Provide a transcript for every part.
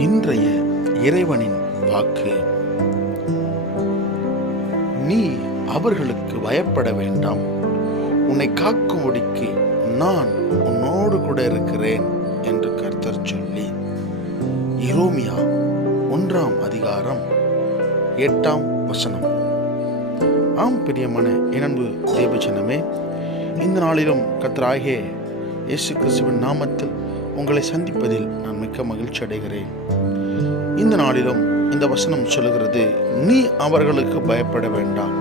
இன்றைய இறைவனின் வாக்கு. நீ அவர்களுக்கு பயப்பட வேண்டாம், உன்னை காக்கும்படிக்கு நான் உன்னோடு கூட இருக்கிறேன் என்று கர்த்தர் சொல்லி, எரேமியா 1ஆம் அதிகாரம் 8ஆம் வசனம். ஆம் பிரியமான என் அன்பு தேவஜனமே, இந்த நாளிலும் கர்த்தராகிய இயேசு கிறிஸ்துவின் நாமத்தில் உங்களை சந்திப்பதில் நான் மிக்க மகிழ்ச்சி அடைகிறேன். இந்த நாளிலும் இந்த வசனம் சொல்லுகிறது, நீ அவர்களுக்கு பயப்பட வேண்டாம்.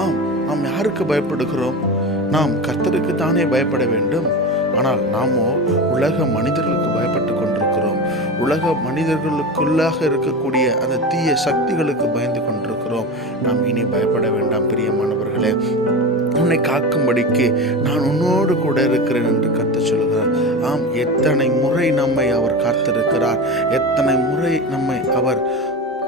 ஆம், நாம் யாருக்கு பயப்படுகிறோம்? நாம் கர்த்தருக்கு தானே பயப்பட வேண்டும். ஆனால் நாமோ உலக மனிதர்களுக்கு பயப்பட்டு கொண்டிருக்கிறோம். உலக மனிதர்களுக்குள்ளாக இருக்கக்கூடிய அந்த தீய சக்திகளுக்கு பயந்து கொண்டிருக்கிறோம். நாம் இனி பயப்பட வேண்டாம் பிரியமானவர்களே. உன்னை காக்கும்படிக்கு நான் உன்னோடு கூட இருக்கிறேன் என்று கர்த்தர் சொல்கிறார். ஆம், எத்தனை முறை நம்மை அவர் காத்திருக்கிறார், எத்தனை முறை நம்மை அவர்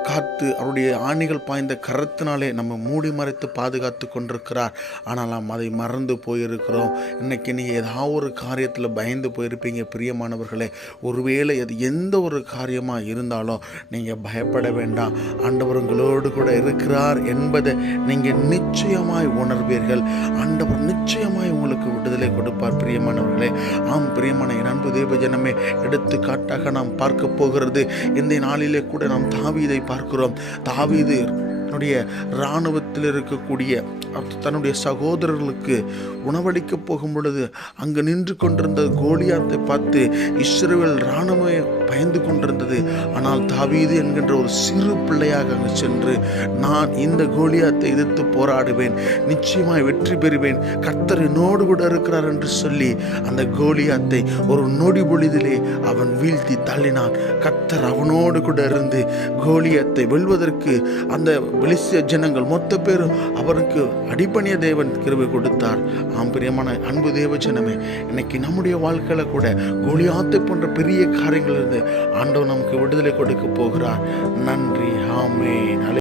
காத்து அவருடைய ஆணிகள் பாய்ந்த கரத்தினாலே நம்ம மூடி மறைத்து பாதுகாத்து கொண்டிருக்கிறார். ஆனால் நாம் அதை மறந்து போயிருக்கிறோம். இன்னைக்கு நீங்கள் ஏதாவது ஒரு காரியத்தில் பயந்து போயிருப்பீங்க பிரியமானவர்களே. ஒருவேளை அது எந்த ஒரு காரியமாக இருந்தாலும் நீங்கள் பயப்பட வேண்டாம். ஆண்டவர் உங்களோடு கூட இருக்கிறார் என்பதை நீங்கள் நிச்சயமாய் உணர்வீர்கள். ஆண்டவர் நிச்சயமாய் உங்களுக்கு விடுதலை கொடுப்பார் பிரியமானவர்களே. ஆம் பிரியமான என் அன்பு தேவஜனமே, எடுத்துக்காட்டாக நாம் பார்க்க போகிறது, இந்த நாளிலே கூட நாம் தாவீதை பார்க்கிறோம். தாவீது இராணுவத்தில் இருக்கக்கூடிய தன்னுடைய சகோதரர்களுக்கு உணவளிக்க போகும் பொழுது அங்கு நின்று கொண்டிருந்த கோலியாத்தை பார்த்து இஸ்ரவேல் இராணுவமே பயந்து கொண்டிருந்தது. ஆனால் தாவீது என்கின்ற ஒரு சிறு பிள்ளையாக அங்கு சென்று, நான் இந்த கோலியாத்தை எதிர்த்து போராடுவேன், நிச்சயமாய் வெற்றி பெறுவேன், கர்த்தர் என்னோடு கூட இருக்கிறார் என்று சொல்லி அந்த கோலியாத்தை ஒரு நொடி பொழுதிலே அவன் வீழ்த்தி தள்ளினான். கர்த்தர் அவனோடு கூட இருந்து கோலியாத்தை வெல்வதற்கு அந்த பெலிஸ்திய ஜனங்கள் மொத்த பேரும் அவருக்கு அடிபணிய தேவன் கிருபை கொடுத்தார். ஆம் பிரியமான அன்பு தேவ ஜனமே, இன்னைக்கு நம்முடைய வாழ்க்கையில கூட கோலியாத்தை போன்ற பெரிய காரியங்கள் இருந்து ஆண்டவர் நமக்கு விடுதலை கொடுக்க போகிறார். நன்றி. ஆமென்.